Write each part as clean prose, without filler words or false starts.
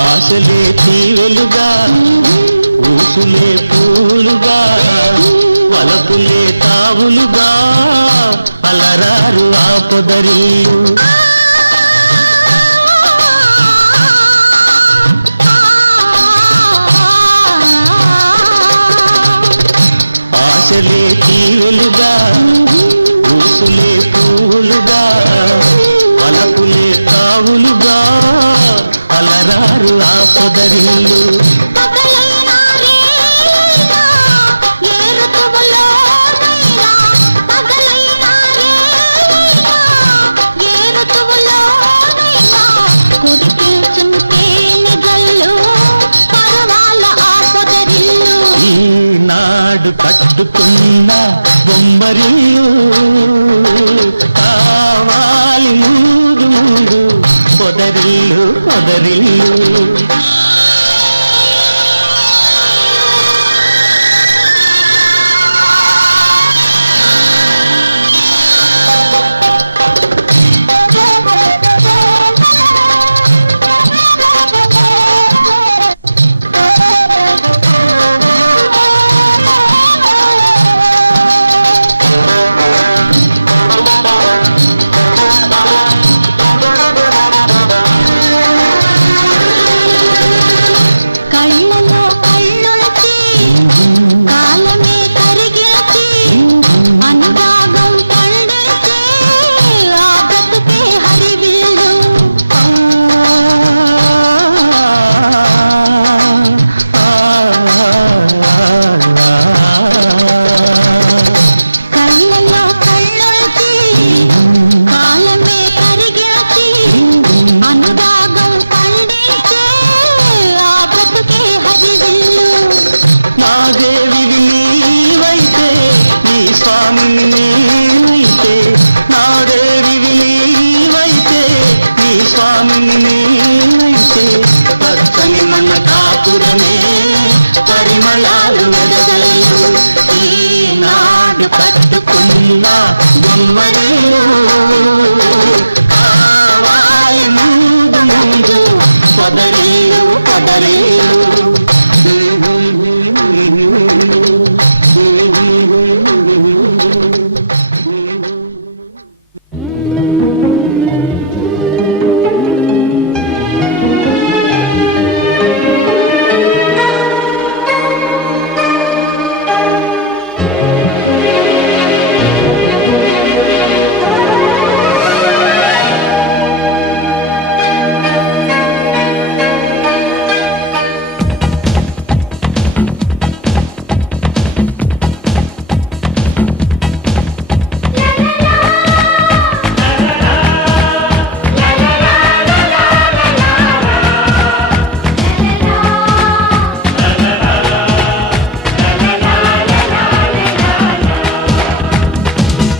ఆశలే తీవలుగా ఊసులే పూలుగా వలపులే తావులుగా అలరారు ఆపదరిల్లు ఆశలే తీవలుగా ఊసులే పూలుగా వలపులే తావులుగా అలరారు ఆపదరిల్లు ఈనాడు కట్టుకున్న బొమ్మరిల్లు కావాలి ముందు ముందు పొదరిల్లు పొదరిల్లు పరిమళాలు ఈనాడు కట్టుకున్న బొమ్మరిల్లు కావాలి ముందు ముందు పొదరిల్లు పొదరిల్లు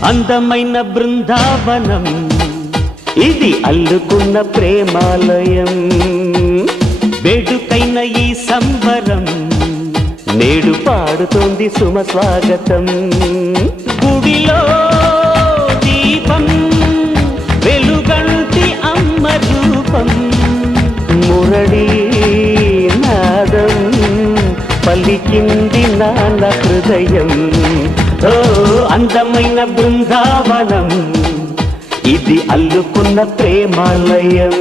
అందమైన బృందావనం ఇది అల్లుకున్న ప్రేమాలయం వేడుకైన ఈ సంబరం నేడు పాడుతోంది సుమ స్వాగతం గుడిలో దీపం వెలుగంటి అమ్మ రూపం మురళీ నాదం పలికింది నాన్న హృదయం ఓ అందమైన బృందావనం ఇది అల్లుకున్న ప్రేమాలయం.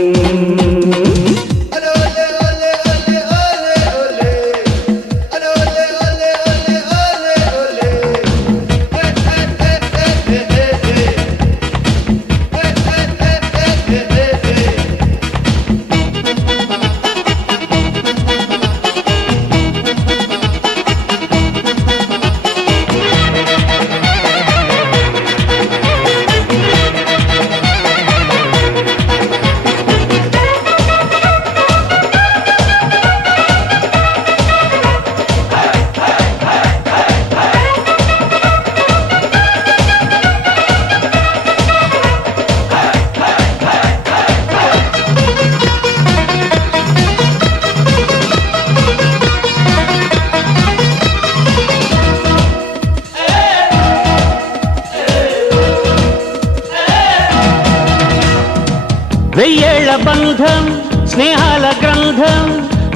వెయ్యేళ్ల బంధం స్నేహాల గ్రంథం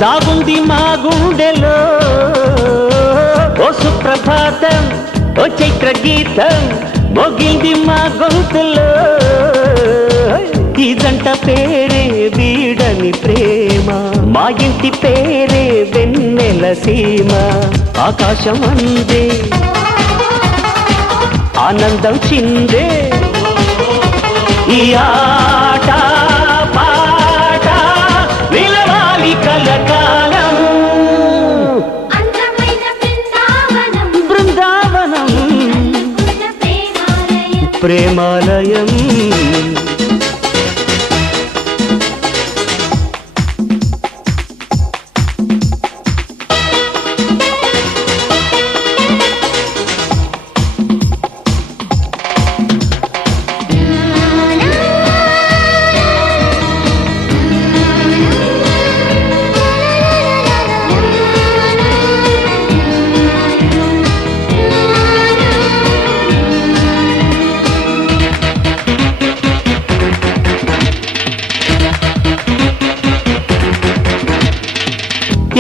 దాగుంది మా గుండెలో. ఓ సుప్రభాతం ఓ చైత్ర గీతం మోగింది మా గొంతులో. ఈ జంట పేరే వీడని ప్రేమ, మా ఇంటి పేరే వెన్నెల సీమ. ఆకాశం అందే ఆనందం చిందే ఈ ఆట పాట నిలవాలి కలకాలం. బృందావనం ప్రేమాలయం.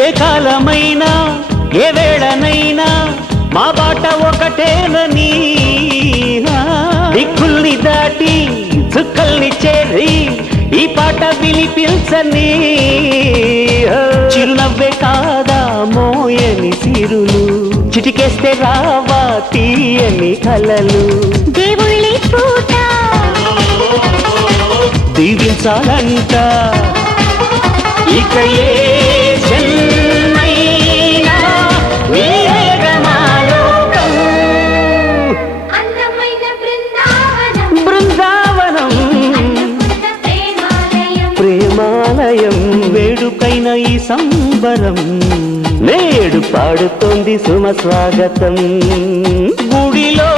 ఏ కాలమైనా ఏ వేళనైనా మా బాట ఒకటేనని. దిక్కుల్ని దాటి చుక్కల్ని చేరి ఈ పాట వినిపించని. చిరునవ్వే కాదా మోయని సిరులు, చిటికేస్తే రావా తీయని కలలు. దేవుళ్ళి పూట దీవించాలంట ఇక ఏ జన్మైనా వేగమాలోకం. బృందావనం ప్రేమాలయం. వేడుకైన ఈ సంబరం నేడు పాడుతోంది సుమ స్వాగతం. గుడిలో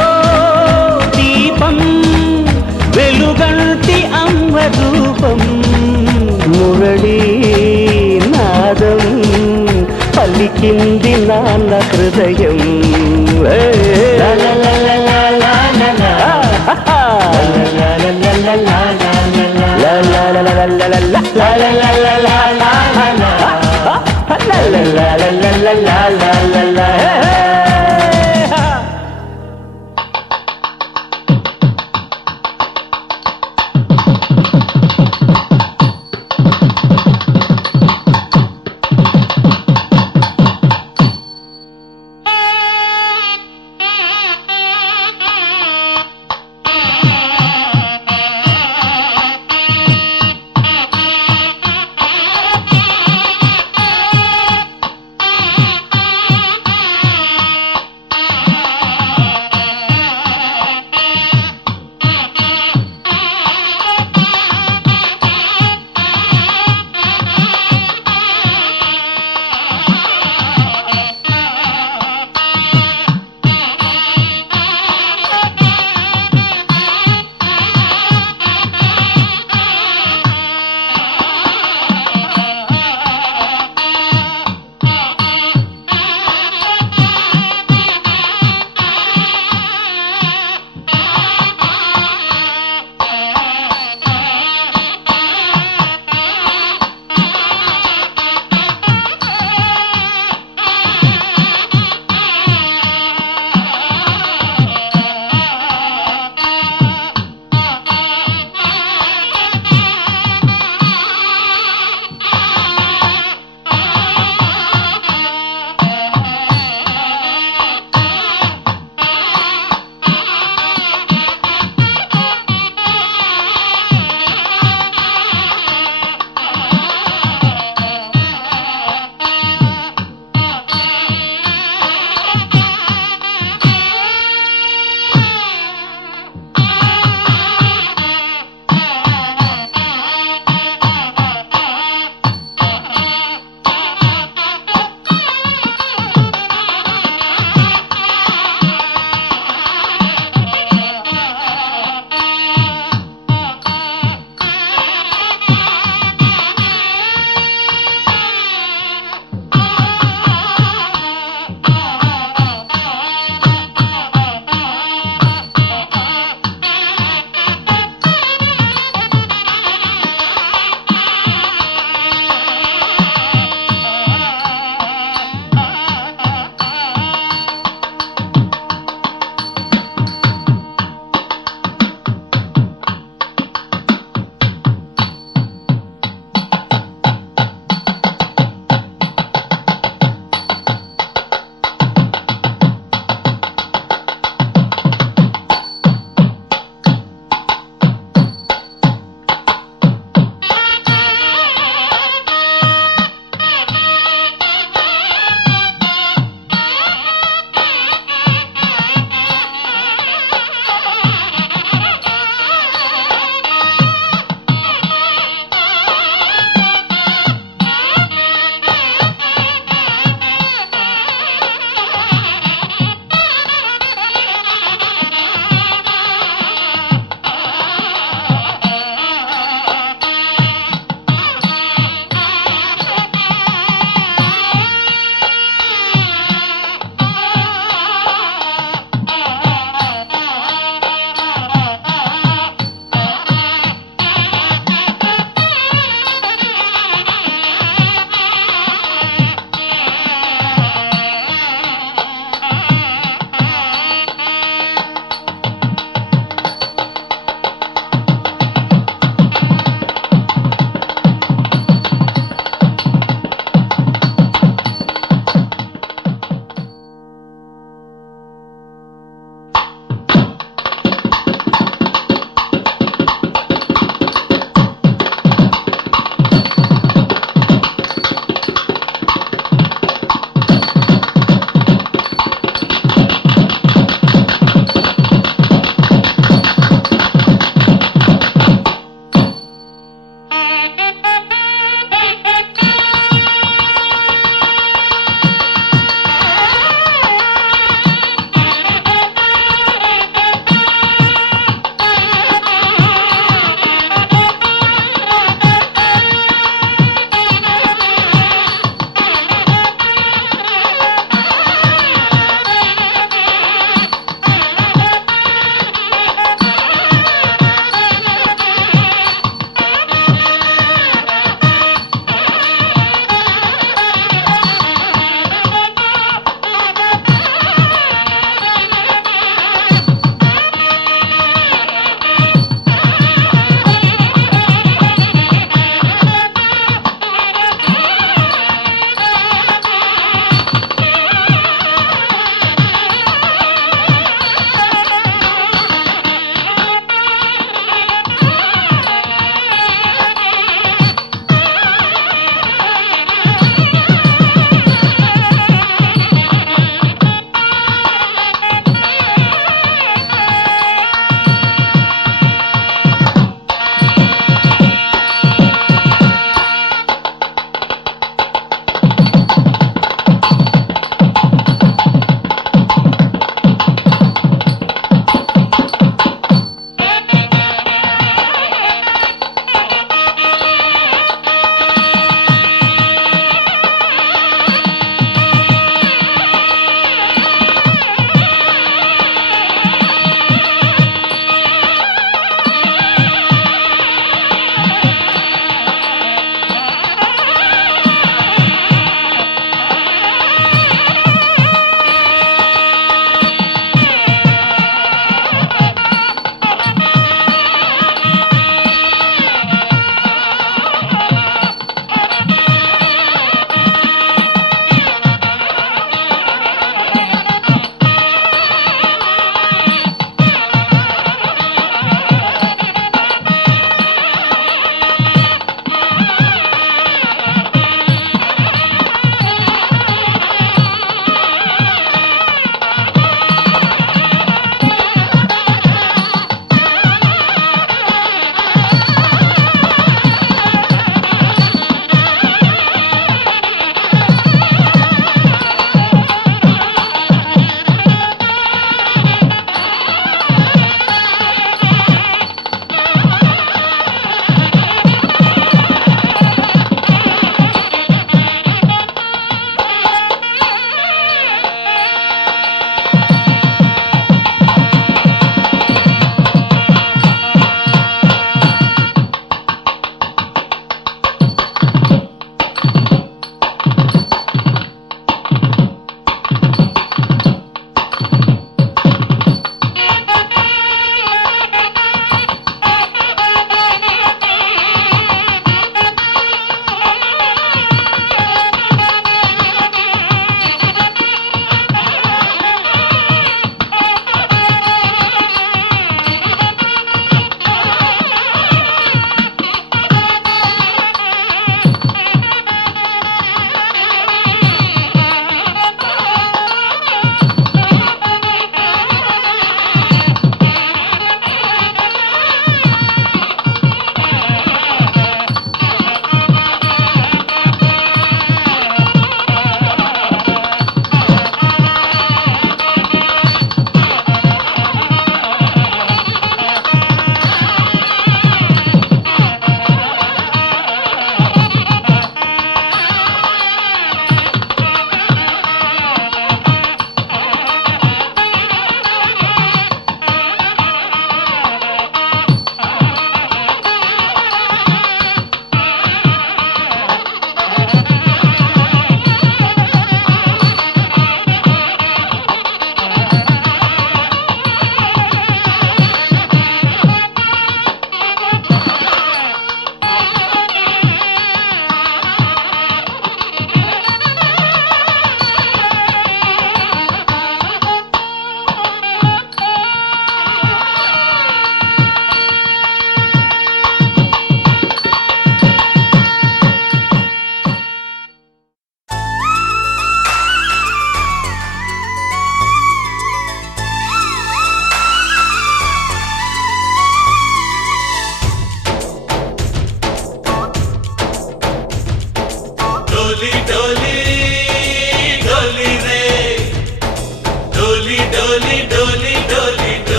దీపం వెలుగంటి అమ్మ రూపం. మురళీ నాదం పలికింది నాన్న హృదయం.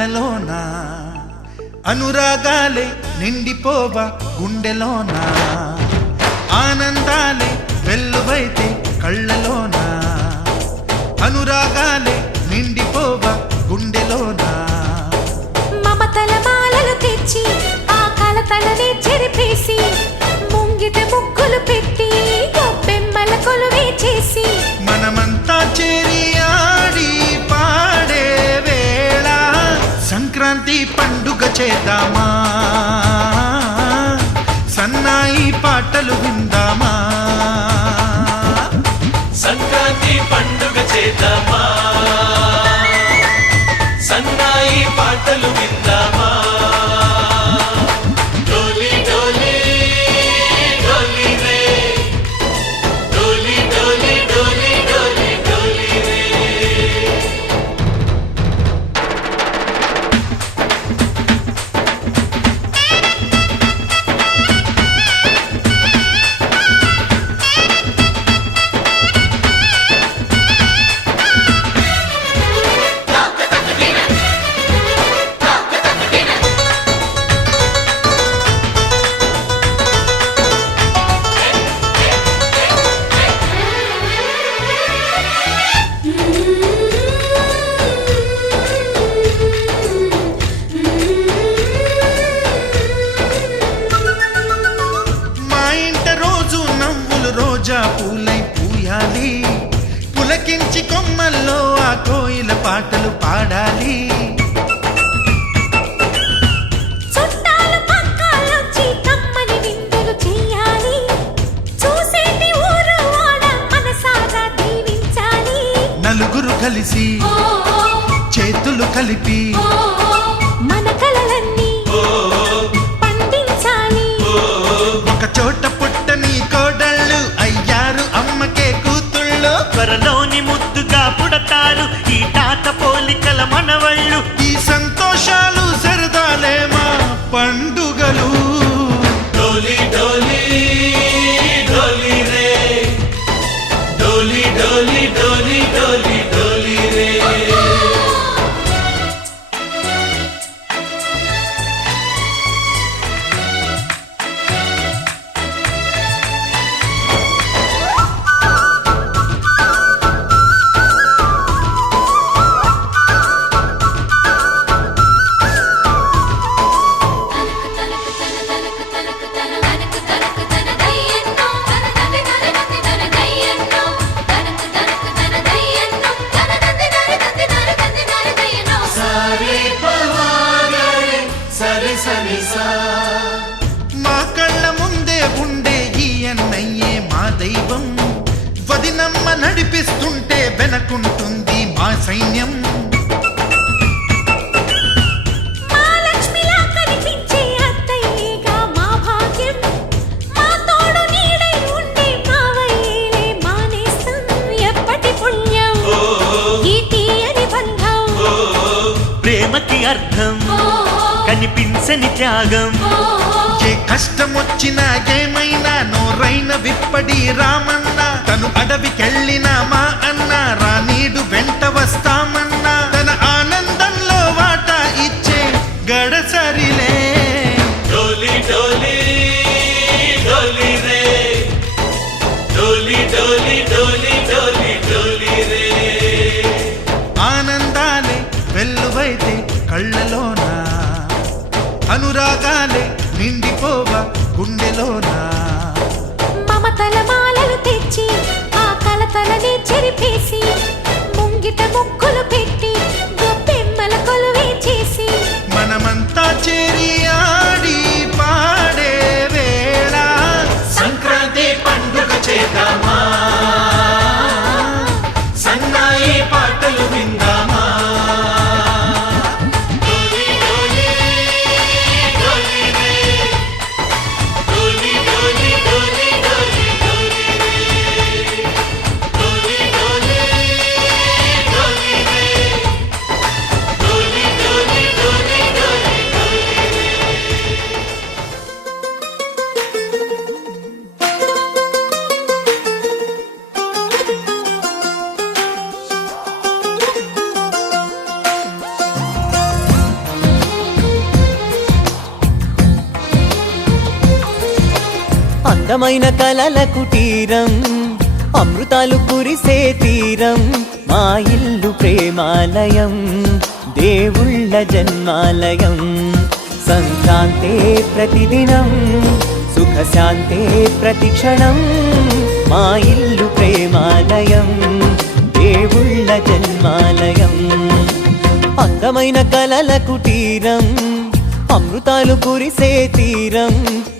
కళ్ళలోన అనురాగాలే నిండిపోవా గుండెలోన ఆనందాలే వెల్లువైతే కళ్ళలోన అనురాగాలే నిండిపోవా గుండెలోన మమతల మాలలు తెచ్చి ఆ కలతలనే చెరిపేసి ముంగిట ముగ్గులు పెట్టి గొప్పెమ్మల కొలువే చేసి మనమంతా చేరి ఆడి పాడే వేళ సంక్రాంతి పండుగ చేద్దామా సన్నాయి పాటలు విందామా సంక్రాంతి పండుగ చేద్దామా సన్నాయి పాటలు విందామా డోలి డోలి డోలి రే డోలి డోలి డోలి డోలి డోలి రే మా ఇంట రోజు నవ్వులు రోజా పూలై పూయాలి పులకించి కొమ్మల్లో ఆ కోయిల పాటలు పాడాలి చుట్టాలు పక్కాలొచ్చి కమ్మని విందులు చెయ్యాలి చూసేటి ఊరు వాడ మనసారా దీవించాలి నలుగురు కలిసి చేతులు కలిపి మన కలలన్నీ పండించాలి ఒక చోట పుట్టని కోడళ్ళు అయ్యారు అమ్మకే కూతుళ్ళు త్వరలోని ముద్దుగా పుడతారు ఈ తాత పోలికల మనవళ్ళు ఈ సంతోషాలు సరదాలే మా పండుగలు డోలి డోలి డోలి రే డోలి డోలి డోలి డోలి డోలి రే సరి సరి సా మా కళ్ళ ముందే ఉండే ఈ అన్నయ్యే మా దైవం వదినమ్మ నడిపిస్తుంటే వెనకుంటుంది మా సైన్యం మా లక్ష్మిలా కనిపించే అత్తయ్యేగా మా భాగ్యం మా తోడు నీడై ఉండే మావయ్యేలే మా నేస్తం ఎప్పటి పుణ్యం ఈ తీయని బంధం ప్రేమకి అర్థం కనిపించని త్యాగం ఏ కష్టం వచ్చినా ఏమైనా నోరైన విప్పడి రామన్న తను అడవికెళ్ళిన మా అన్న రానీడు వెంట వస్తామన్నా తన ఆనందంలో వాటా ఇచ్చే గడసరిలే డోలి డోలి డోలి రే డోలి డోలి డోలి డోలి డోలి రే ఆనందాలే వెల్లువైతే కళ్ళలోన అనురాగాలే నిండిపోవా గుండెలోన మమతల మాలలు తెచ్చి ఆ కలతలనే చెరిపేసి ముంగిట ముగ్గులు పెట్టి గొప్పెమ్మల కొలువే చేసి మనమంతా చేరి ఆడి పాడే వేళ సంక్రాంతి పండుగ చేద్దామా సన్నాయి పాటలు విందామా డోలి డోలి డోలి రే డోలి డోలి డోలి డోలి డోలి రే డోలి డోలి డోలి రే డోలి డోలి డోలి డోలి డోలి రే అందమైన కలల కుటీరం అమృతాలు కురిసే తీరం మా ఇల్లు ప్రేమాలయం దేవుళ్ళ జన్మాలయం సంక్రాంతే ప్రతిదినం సుఖశాంతే ప్రతిక్షణం మా ఇల్లు ప్రేమాలయం దేవుళ్ళ జన్మాలయం అందమైన కలల కుటీరం అమృతాలు కురిసే తీరం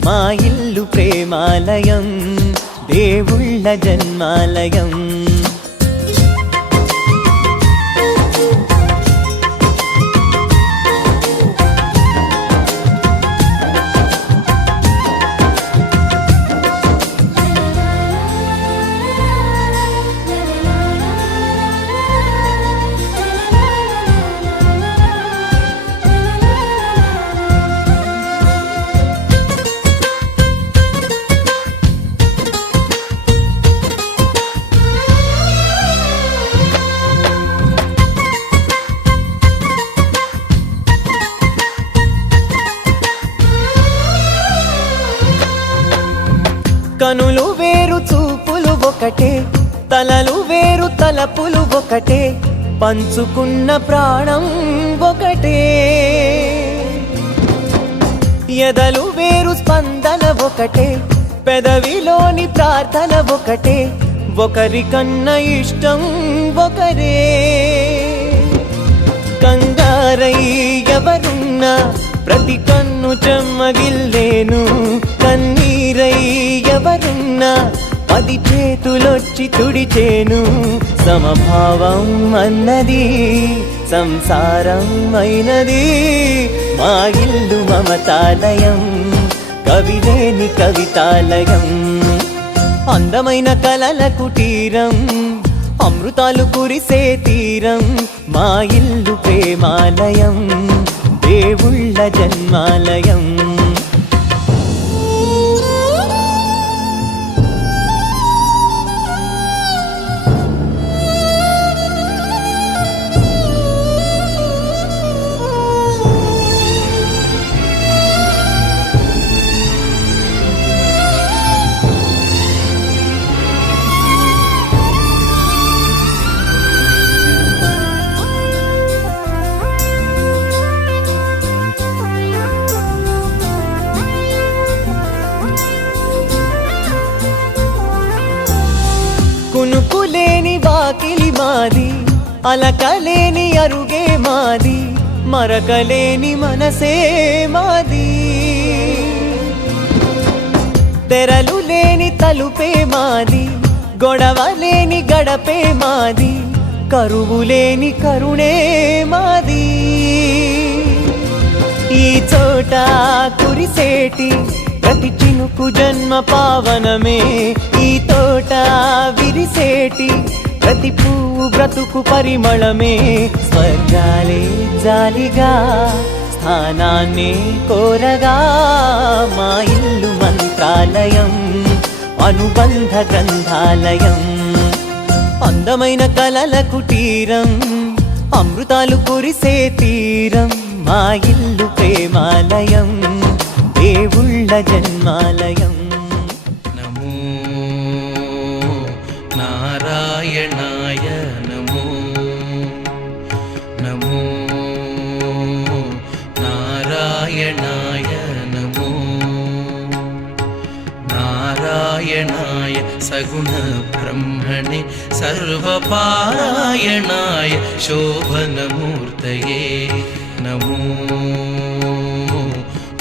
మా ఇల్లు ప్రేమాలయం దేవుళ్ళ జన్మాలయం కనులు వేరు చూపులు ఒకటే తలలు వేరు తలపులు ఒకటే పంచుకున్న ప్రాణం ఒకటే ఎదలు వేరు స్పందన ఒకటే పెదవిలోని ప్రార్థన ఒకటే ఒకరికన్నా ఇష్టం ఒకరే కంగారై ఎవరున్నా ప్రతి కన్ను చెమ్మగిల్లేను కన్నీరై ఎవరున్నా 10 చేతులొచ్చి తుడిచేను సమభావం అన్నది సంసారం అయినది మా ఇల్లు మమతాలయం కవిలేని కవితాలయం అందమైన కలల కుటీరం అమృతాలు కురిసే తీరం మా ఇల్లు ప్రేమాలయం దేవుళ్ళ జన్మాలయం కునుకులేని వాకిలి మాది అలకలేని అరుగే మాది మరకలేని మనసే మాది తెరలు లేని తలుపే మాది గొడవలేని గడపే మాది కరువులేని కరుణే మాది ఈ చోట కురిసేటి ప్రతి చినుకు జన్మ పావనమే ఈ తోట విరిసేటి ప్రతి పువ్వు బ్రతుకు పరిమళమే స్వర్గాలే జాలిగా స్థానాన్ని కోరగా మా ఇల్లు మంత్రాలయం అనుబంధ గ్రంథాలయం అందమైన కలల కుటీరం అమృతాలు కురిసే తీరం మా ఇల్లు ప్రేమాలయం దేవుళ్ళ జన్మాలయం నమో నారాయణాయ నమో నమో నారాయణాయ నమో నారాయణాయ సగుణ బ్రహ్మణే సర్వపారాయణాయ శోభనమూర్తయే నమో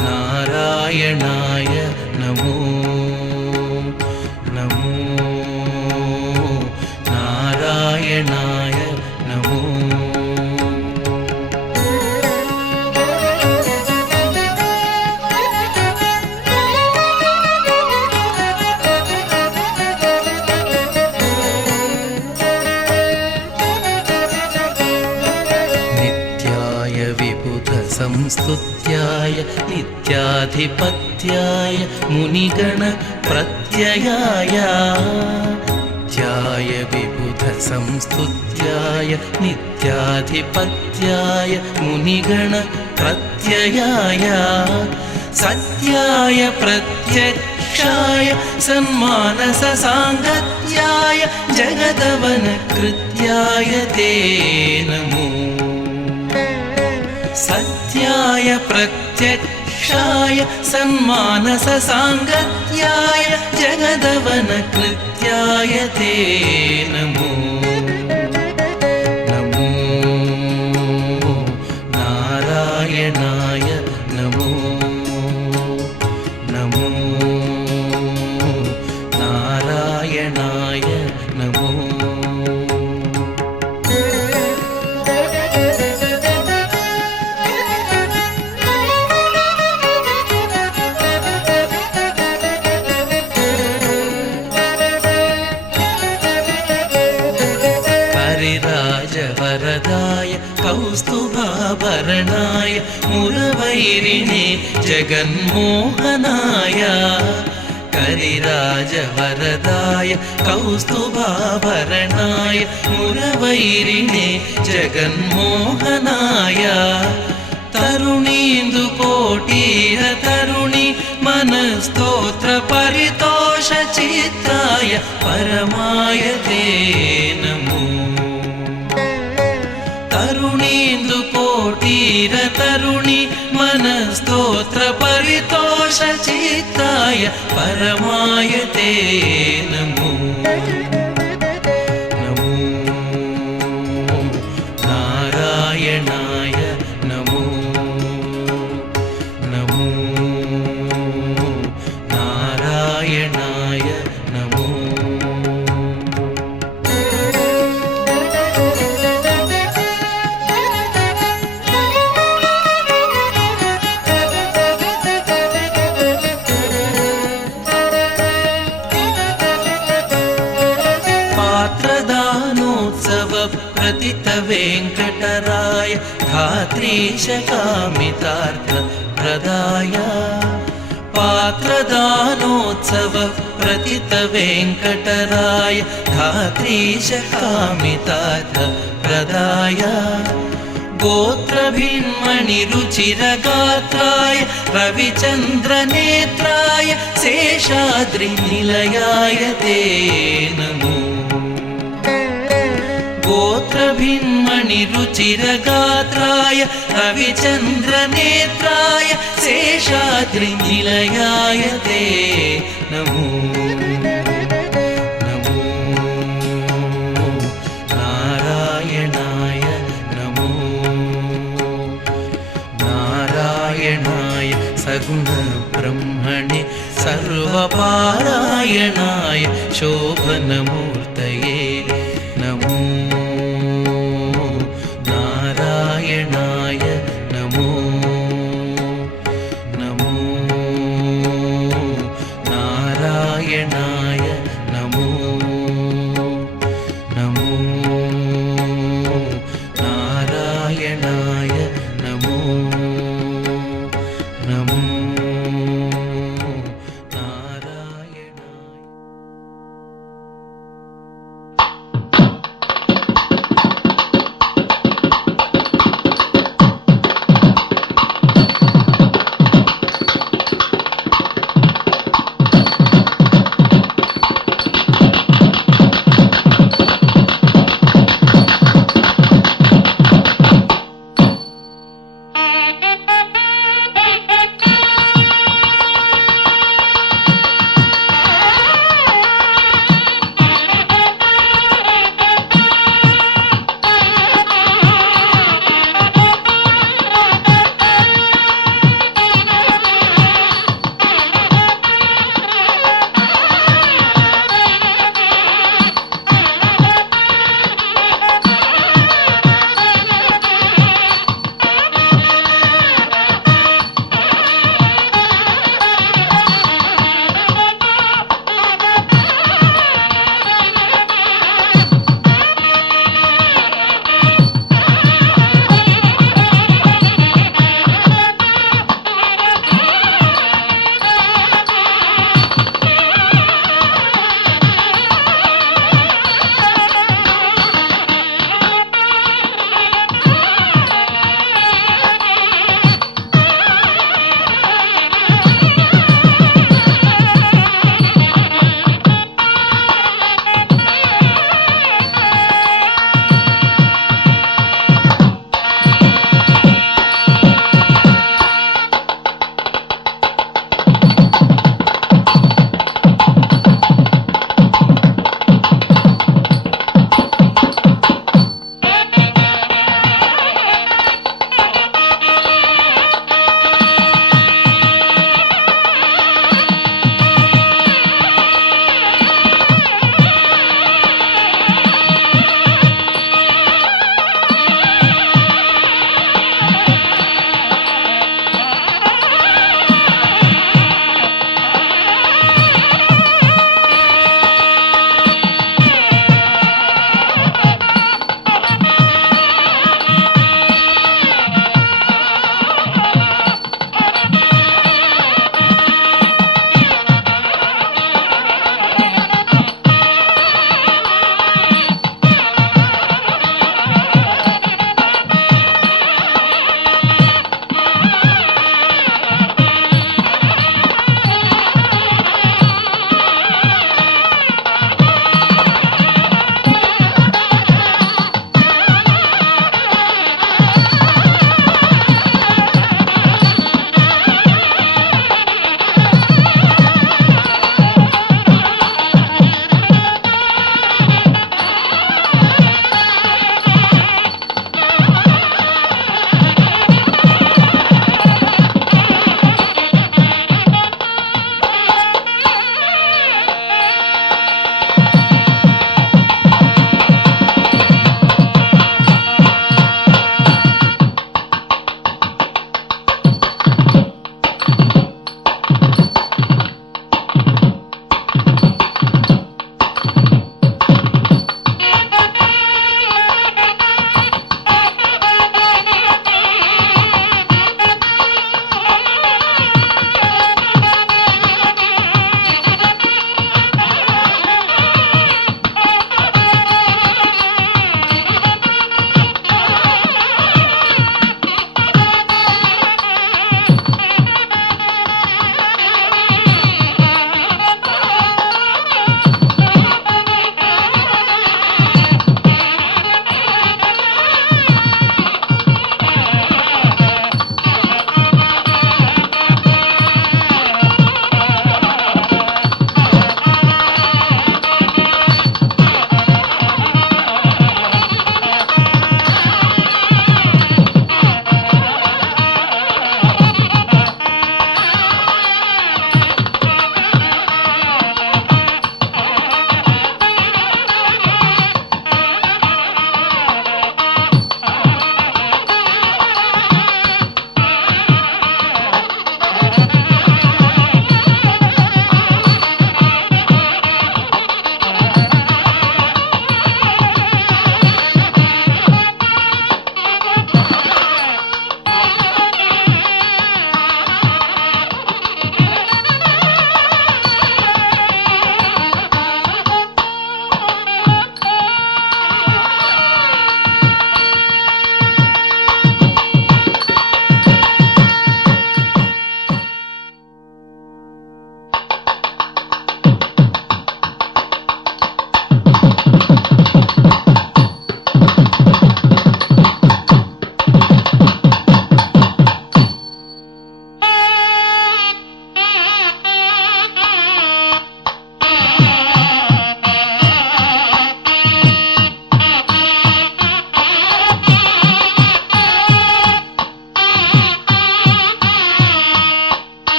నారాయణాయ నమో నమో నారాయణాయ నమో నిత్యాయ విబుధ సంస్తుత్యాయ నిత్యాధిపత్యాయ మునిగణ ప్రత్యయాయ ధ్యాయ విబుధ సంస్తుత్యాయ నిత్యాధిపత్యాయ మునిగణ ప్రత్యయాయ సత్యాయ ప్రత్యక్ష प्रत्यक्षाय सन्मानस साङ्गत्याय जगदवनकृत्याय ते नमो सत्याय प्रत्यक्षाय सन्मानस साङ्गत्याय जगदवनकृत्याय ते नमो नमो नारायणाय नमो नमो नारायणाय नमो वरदाय कौस्तुभाभरणाय मुरवैरिणे जगन्मोहनाय करिराजवरदाय कौस्तुभाभरणाय मुरवैरिणे जगन्मोहनाय तरुणीन्दुकोटीर तरुणि मनस्तोत्र परितोष चित्ताय परमाय ते नमो तरुणीन्दुकोटीर तरुणि मनस्तोत्र परितोष चित्ताय परमाय ते नमो नमो नारायणाय नमो नमो नारायणाय नमो पात्रदानोत्सव प्रतित वेङ्कटराय धात्रीश कामितार्थ प्रदाय पात्रदानोत्सव प्रतित वेङ्कटराय धात्रीश कामितार्थ प्रदाय गोत्रभिन्मणिरुचिरगात्राय रविचन्द्रनेत्राय शेषाद्रिनिलयाय ते नमो गोत्रभिन्मणिरुचिरगात्राय रविचन्द्रनेत्राय शेषाद्रिनिलयाय ते नमो नमो नारायणाय नमो नारायणाय सगुणब्रह्मणे सर्वपारायणाय शोभनमूर्तये नमो नारायणाय नमो नमो नारायणाय नमो नमो नारायणाय नमो नमो नारायणाय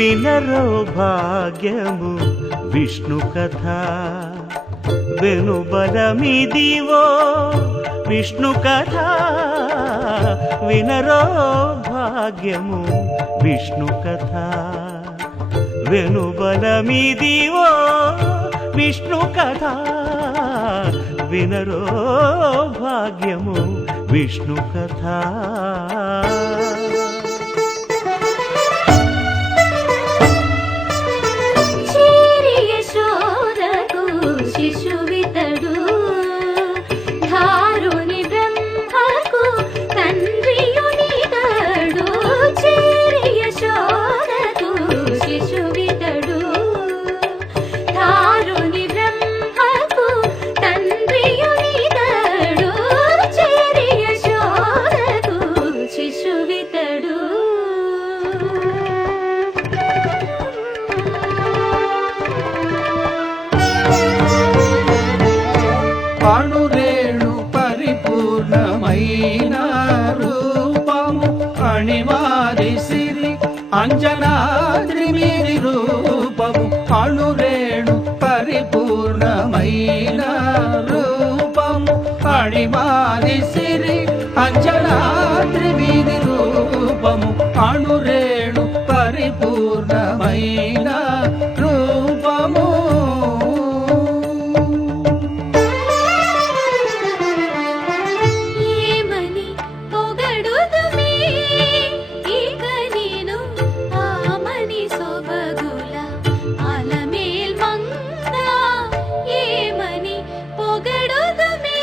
వినరో భాగ్యము విష్ణు కథ వెనుబలమిదివో విష్ణు కథ వినరో భాగ్యము విష్ణు కథ వెనుబలమిదివో విష్ణు కథ వినరో భాగ్యము విష్ణు కథ చేరి యశోదకు శిశువితడు ధారుని బ్రహ్మకు తండ్రియునితడు చేరి యశోదకు శిశువితడు ధారుని బ్రహ్మకు తండ్రియునితడు చేరి యశోదకు శిశువితడు అణురేణు పరిపూర్ణమైన రూపము అణివారి సిరి అంజనాద్రి మీది రూపము అణురేణు పరిపూర్ణమైన రూపము అణివారి సిరి అంజనాద్రి మీది రూపము అణురేణు పరిపూర్ణమైన రూపము ఏమని పొగడుదుమే ఇక నేను ఆమని సొబగుల అలమేల్ మంగ ఏమని పొగడుదుమే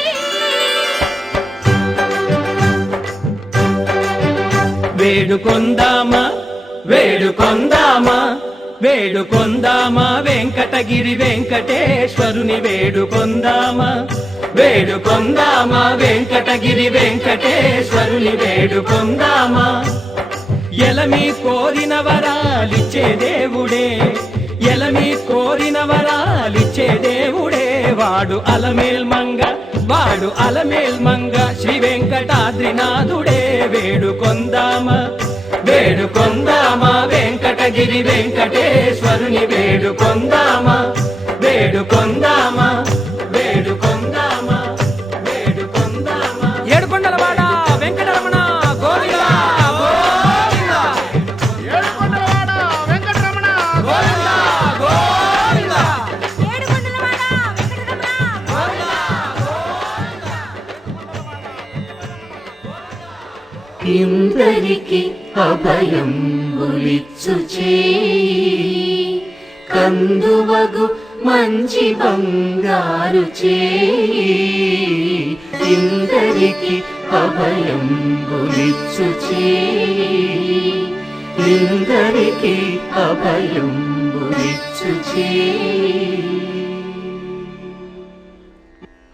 వేడుకొందామా వేడుకొందామా వేడుకొందామా వెంకటగిరి వెంకటేశ్వరుని వేడుకొందామా వేడుకొందామా వెంకటగిరి వెంకటేశ్వరుని వేడుకొందామా ఎలమి కోరిన వరాలిచ్చే దేవుడే ఎలమి కోరిన వరాలిచ్చే దేవుడే వాడు అలమేల్ మంగ వాడు అలమేల్ మంగ శ్రీ వెంకటాద్రినాథుడే వేడుకొందామా వేడుకొందామా వెంకటగిరి వెంకటేశ్వరుని వేడుకొందామా వేడుకొందామా వేడుకొందామా వేడుకొందామా ఏడుకొండలవాడ వెంకటరమణ గోవిందా గోవిందా ఏడుకొండలవాడ వెంకటరమణ గోవిందా గోవిందా ఏడుకొండలవాడ వెంకటరమణ ఇందరికి అభయం ఉలిచ్చు చేయి కందువగు మంచి బంగారు చేయి ఇందరికి అభయం ఉలిచ్చు చేయి ఇందరికి అభయం ఉలిచ్చు చేయి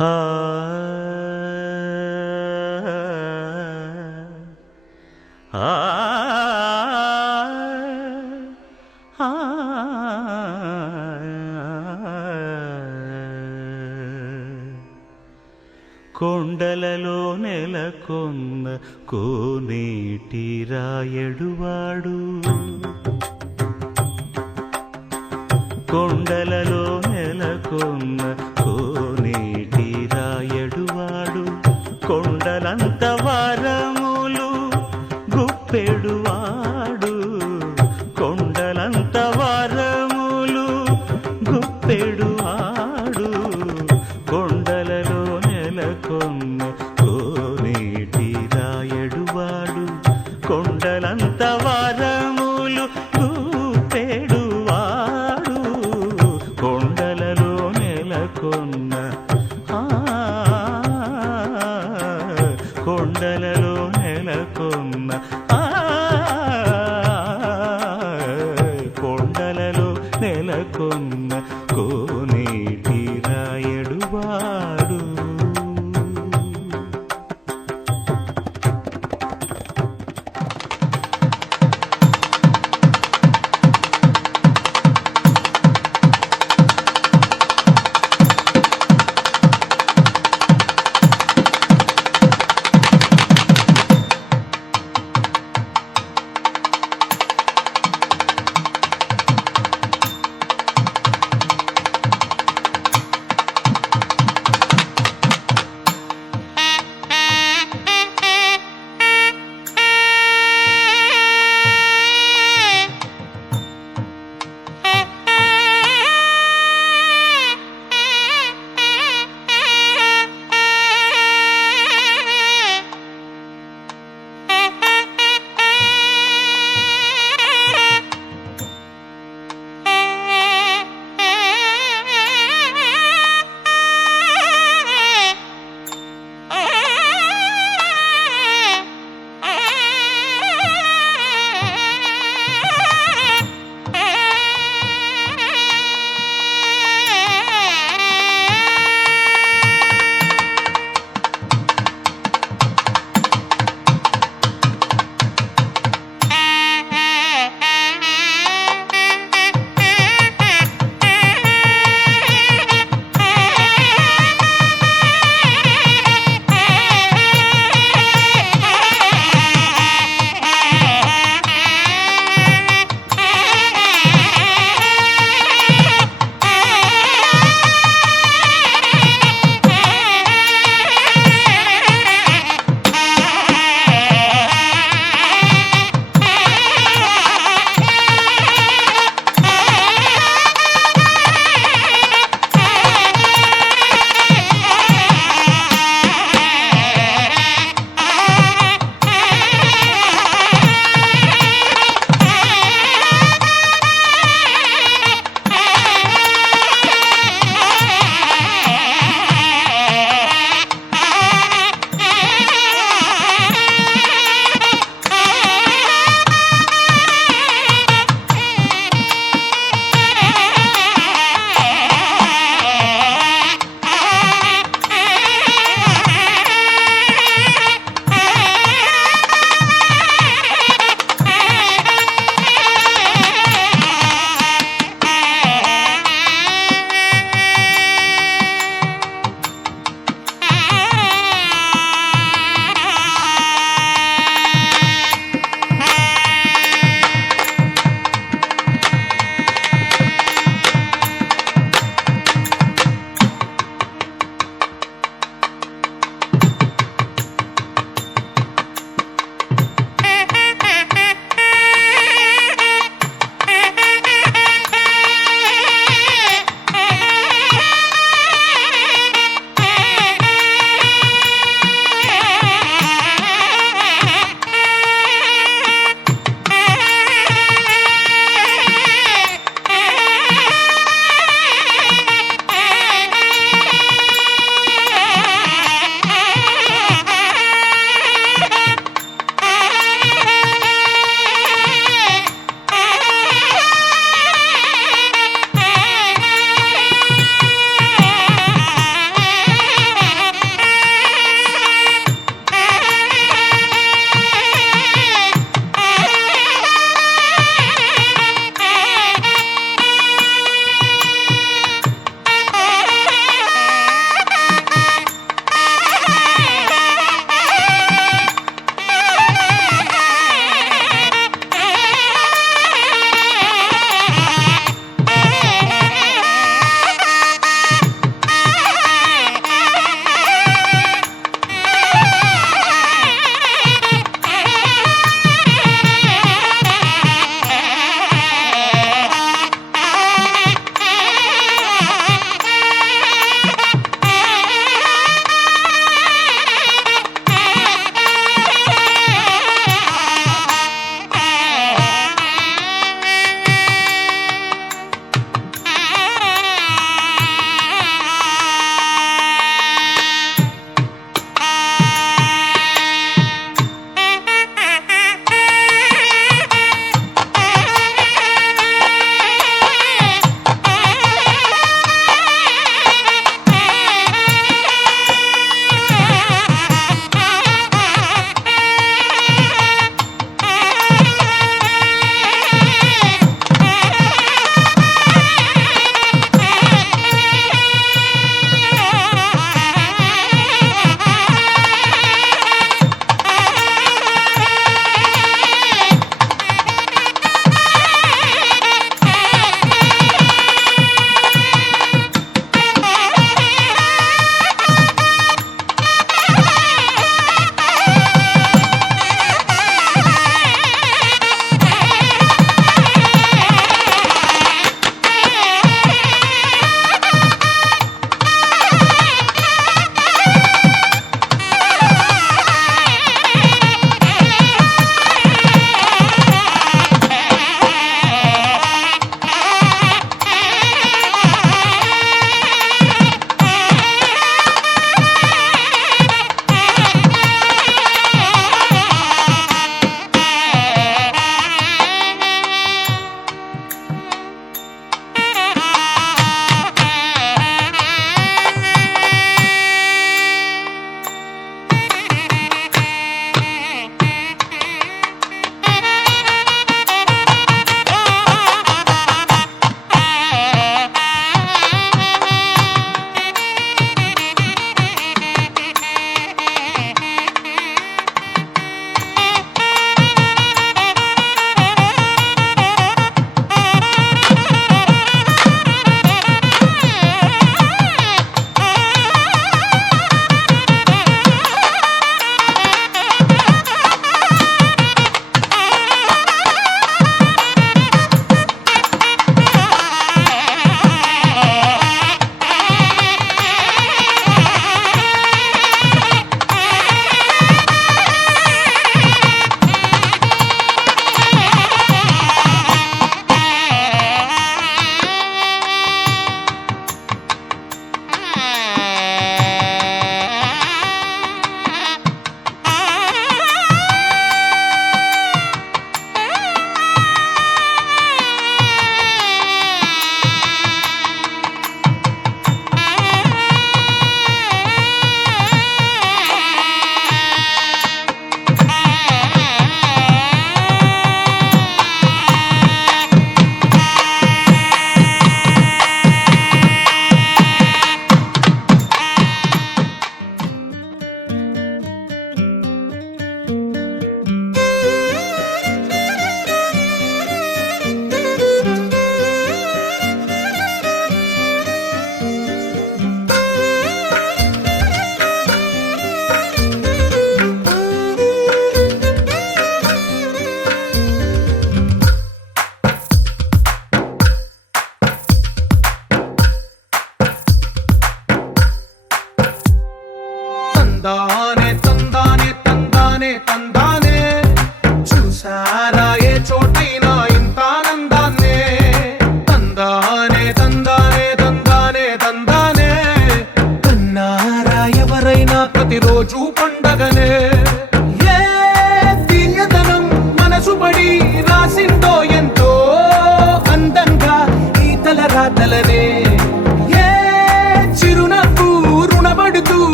ఆ ఆ ఆ కొండలలో నెలకొన్న కోనేటి రాయడువాడు కొండలలో నెలకొన్న కోనేటి రాయడువాడు కొండలంత వారములు గుప్పెడువాడు కొండలంత వారములు గుప్పెడువాడు కొండలలో నెలకొన్న కోనేటి రాయడువాడు కొండలంత వారములు గుప్పెడువాడు కొండలలో నెలకొన్న కొండలలో నెలకొన్న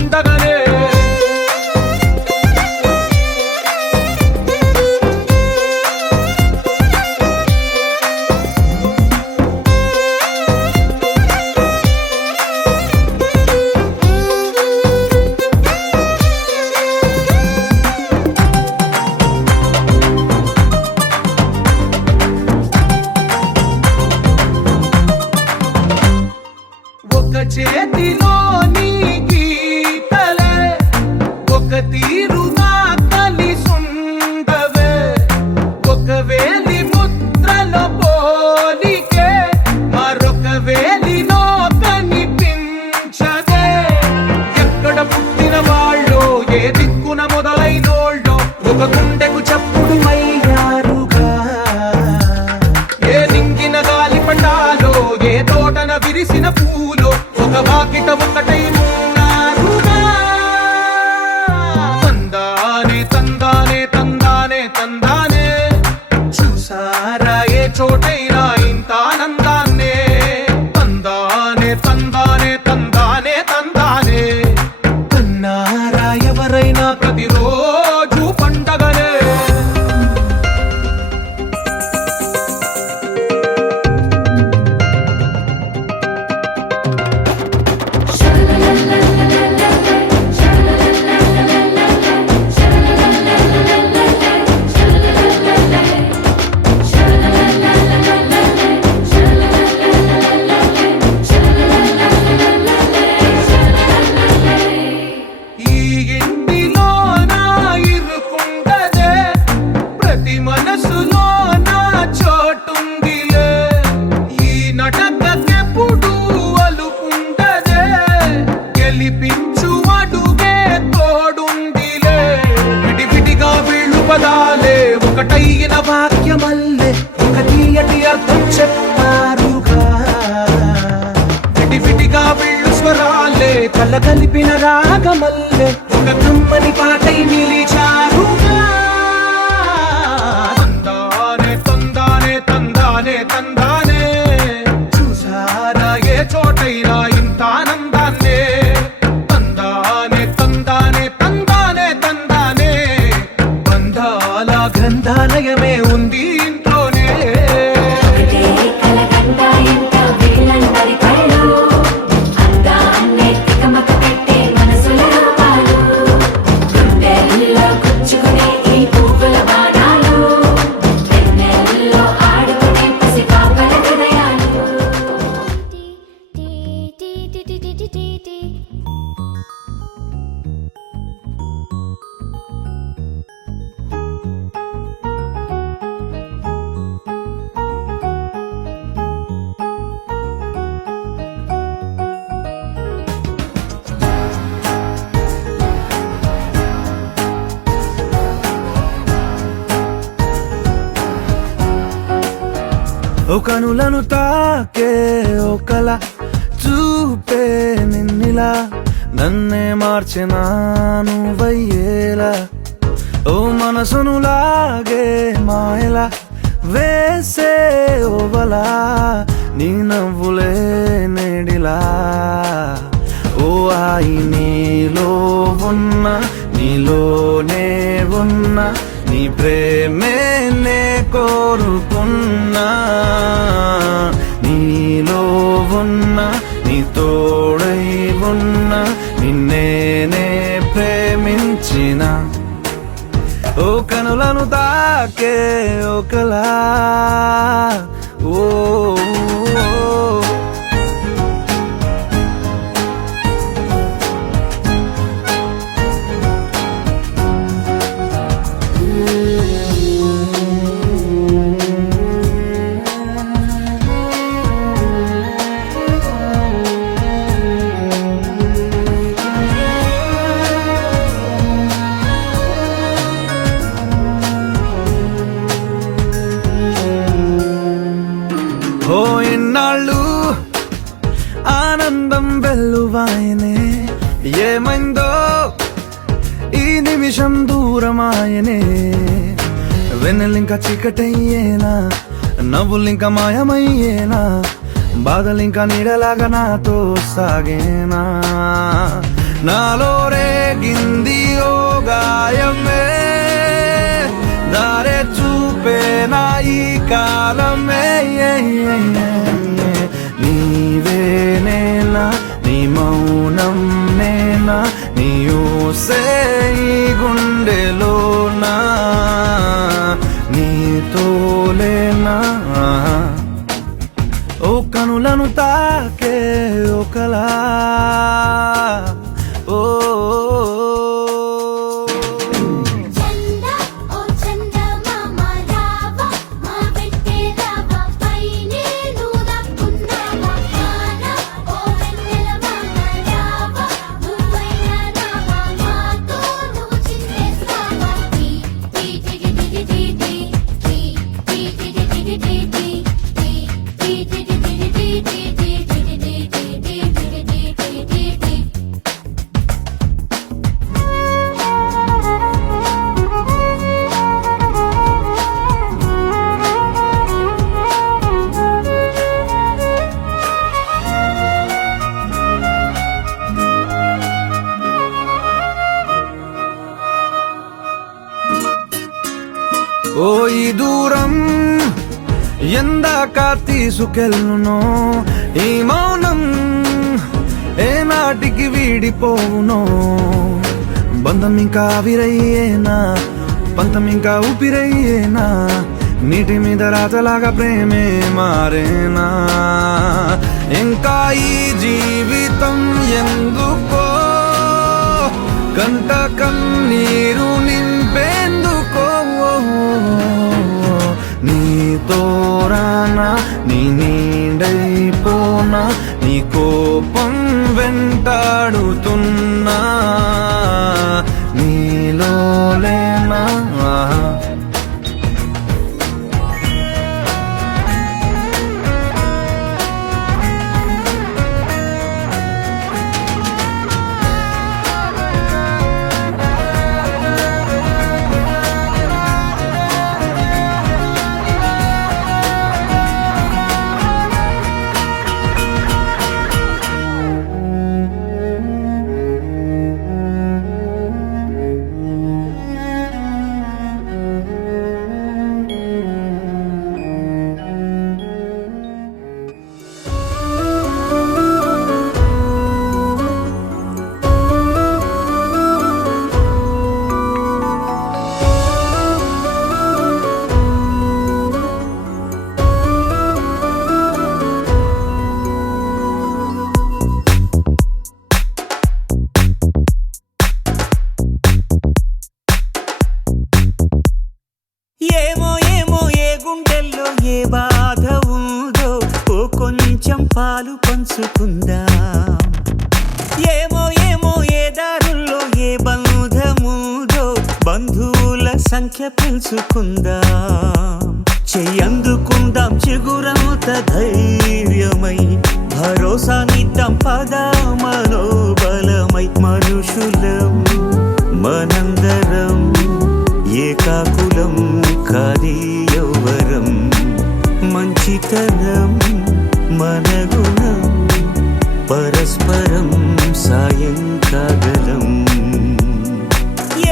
పండగనే ఒక చేతిలో నీ గీతలే ఒక తీరుగా కలిసుండవే ఒక వేలి ముద్రలో పోలికే మరొక వేలిలో కనిపించదే ఎక్కడ పుట్టిన వాళ్ళో ఏ దిక్కున మొదలైనోళ్ళో ఒక గుండెకు చప్పుడు అయ్యారుగా ఏ నింగిన గాలి పండాలో ఏ తోటన విరిసిన పూలో ఒక వాకిట ఒకటై ఉన్నారుగా తందానే తందానే తందానే తందానే చూసారా ఏ చోటైనా ఇంత ఆనందాన్నే తందానే తందానే తందానే తందానే కన్నారా ఎవరైనా ప్రతిరోజు పండగనే ఈ ఇంటిలో నా ఇరుకుండదే ప్రతి మనసులో నా చోటుందిలే ఈ నటకెప్పుడు అలుకుండదే గెలిపించు అడుగే తోడుందిలే విడివిడిగా వీళ్ళు పదాలే ఒకటైన వాక్యమల్లే ఒక తీయటి అర్థం చెప్పారుగా విడివిడిగా వీళ్ళు స్వరాలే కల కలిపిన రాగమల్లే ఒక కమ్మని పాటై నిలిచారుగా తందానే తందానే తందానే తందానే చూసారా ఏ చోటైనా ఇంత ఆనందాన్నే తందానే తందానే తందానే తందానే బంధాల గ్రంథాలయమే ఉంది ఇంట్లోనే ఒకటే కలగంట ఎంత వీళ్ళందరి కళ్ళు అందాన్నే తికమక పెట్టే మనసుల రూపాలు గుండెల్లో గుచ్చుకునే ఈ పువ్వుల బాణాలు వెన్నెల్లో ఆడుకునే పసిపాపల హృదయాలు ఓ కనులను తాకే ఒకల చూపే నిన్నిలా నన్నే మార్చెనా నువ్వయ్యేలా ఓ మనసును లాగే మాయలా వేసే ఓవలా నీ నవ్వులే నేడిలా ఓ ఆయి నీలో ఉన్న నీలోనే ఉన్న నీ ప్రేమే నే కోరుకున్నా నీలో ఉన్న నీ తోడై ఉన్న నిన్నేనే ప్రేమించిన ఓ కనులను తాకే ఒకలా ఓ ఓ ఇన్నాళ్ళు ఆనందం వెల్లువాయనే ఏమైందో ఈ నిమిషం దూరమాయనే వెన్నెలింక చీకటయ్యేనా నవ్వులింక మాయమయ్యేనా బాధలింక నీడలాగా నాతో సాగేనా నాలో రేగింది ఓ గాయమే దారే చూపే నా ఈ కాలమే నీవేనేనా నీ మౌనం నేనా నీ ఊసే ఈ గుండెలోనా నీతోలేనా ఓ కనులను తాకే ఒకలా ఓ చందా ఓ చందా మామ రావా మా పెట్టే రావా పైనే నువ్వు దక్కున్నావా వానా ఓ వెన్నెల వాన రావా నువ్వైనా రావా మాతో నువ్వు చిందేస్తావా టీ టీ టీ టీ టీ టీ టీ టీ టీ టీ టీ టీ ఓ ఈ దూరం ఎందాక తీసుకెళ్ళునో ఈ మౌనం ఏ నాటికి వీడిపోవునో బంధం ఇంకా విరయ్యేనా పంతం ఇంకా ఊపిరయ్యేనా నీటి మీద రాతలాగా ప్రేమే మారేనా ఇంకా ఈ జీవితం ఎందుకో కంట కన్నీరు నింపేందుకో నీతోరానా నీ నీడైపోనా నీ కోపం వెంటాడుతున్నా నీలోలేనా ఏమో ఏమో ఏ గుండెల్లో ఏ బాధ ఉందో ఓ కొంచెం పాలు పంచుకుందాం ఏమో ఏమో ఏ దారుల్లో ఏ బంధముదో బంధువుల సంఖ్య పెంచుకుందాం చెయ్యందుకుందాం చిగురంత ధైర్యమై భరోసానిద్దాం పద మనోబలమై మనుషులం మనందరం ఏకాకులం కాది యౌవరం మంచితనం మన గుణం పరస్పరం సాయం కాగలం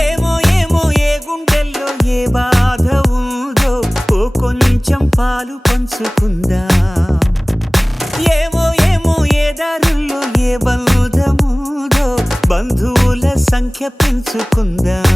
ఏమో ఏమో ఏ గుండెల్లో ఏ బాధ ఉందో ఓ కొంచెం పాలు పంచుకుందాం ఏమో ఏమో ఏ దారుల్లో ఏ బంధముదో బంధువుల సంఖ్య పెంచుకుందాం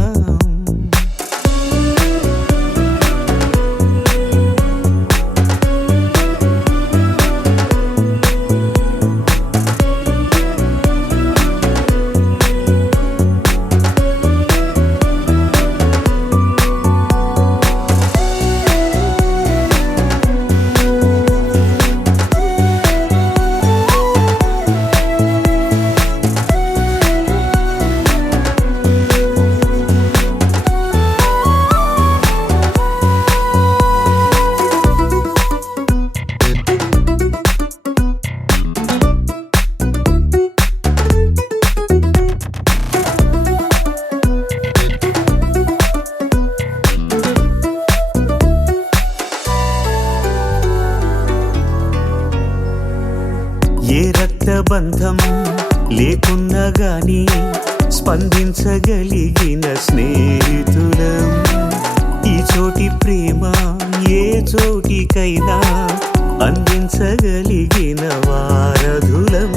అందించగలిగిన స్నేహితులం ఈ చోటి ప్రేమ ఏ చోటికైనా అందించగలిగిన వారధులం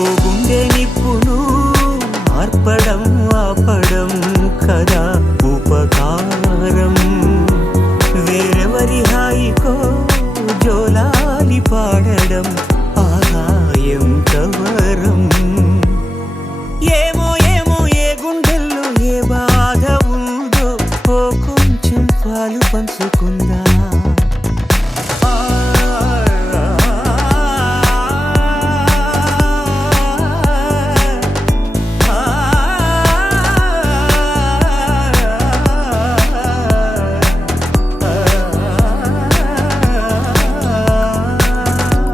ఓ గుండె నిప్పును ఆర్పడం ఆపడం కదా ఉపకారం వేరెవరి హాయికో జోలాలి పాడడం ఆహాయం కవరం ఏమో ఏమో ఏ గుండెల్లో ఏ బాధ ఉందో ఓ కొంచెం పాలు పంచుకుందా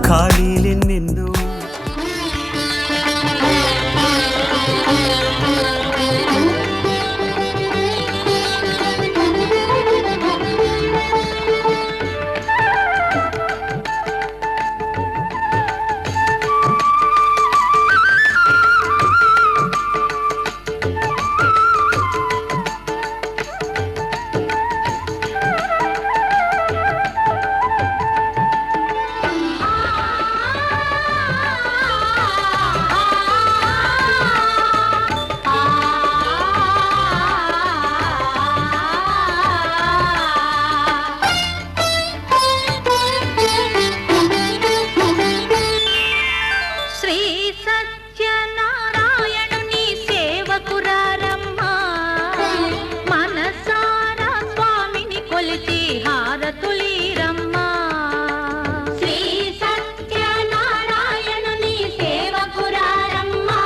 ఖాళీలెన్నెన్నో శ్రీ సత్యనారాయణుని సేవకురారమ్మా మనసారా స్వామిని కొలిచి హారతులీరమ్మా శ్రీ సత్యనారాయణుని సేవకురారమ్మా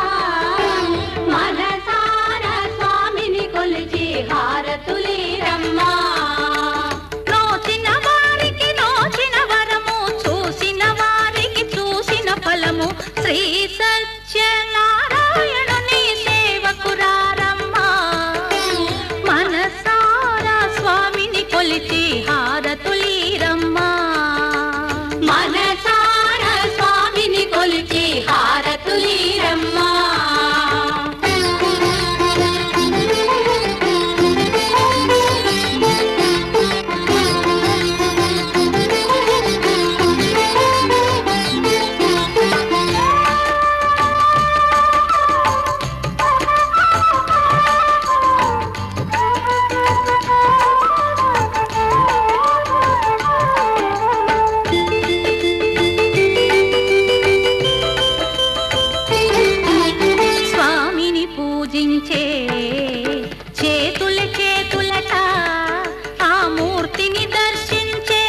మనసారా స్వామిని కొలిచి హారతులీరమ్మా నోచిన వారికి నోచిన వరము చూసిన వారికి చూసిన ఫలము శ్రీ సత్యనారాయణుని సేవకురారమ్మా మనసారా స్వామిని కొలిచి హారతులీరమ్మా మనసారా స్వామిని కొలిచి హారతులీరమ్మా స్వామిని పూజించే చేతుల చేతులట ఆ మూర్తిని దర్శించే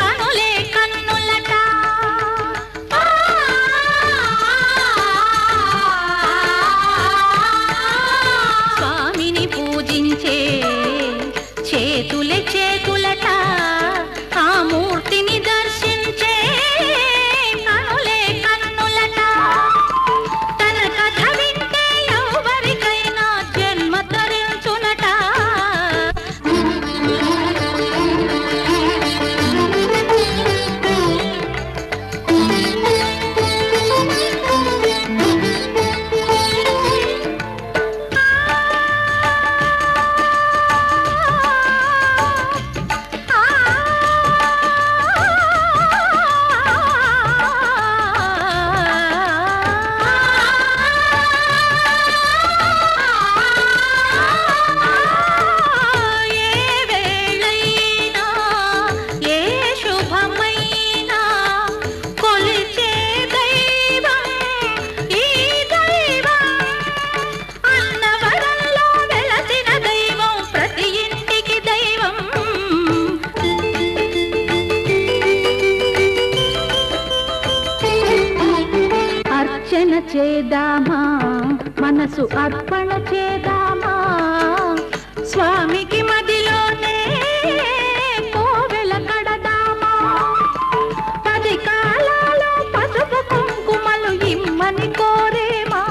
కనులే కన్నులట స్వామిని పూజించే చేతుల చేతులట ఆ మూర్తిని దర్శించే కనులే కన్నులట తన కథ వింటే ఎవరికైనా జన్మ తరించునట ఏ వేళైనా ఏ శుభమైనా కొలిచే దైవం ఈ దైవం అన్నవరంలో వెలసిన దైవం ప్రతి ఇంటికి దైవం అర్చన చేద్దామా మనసు అర్పణ చేద్దామా స్వామికి మదిలోనే కోవెల కడదామా 10 కాలాలు పసుపు కుంకుమలు ఇమ్మని కోరేమా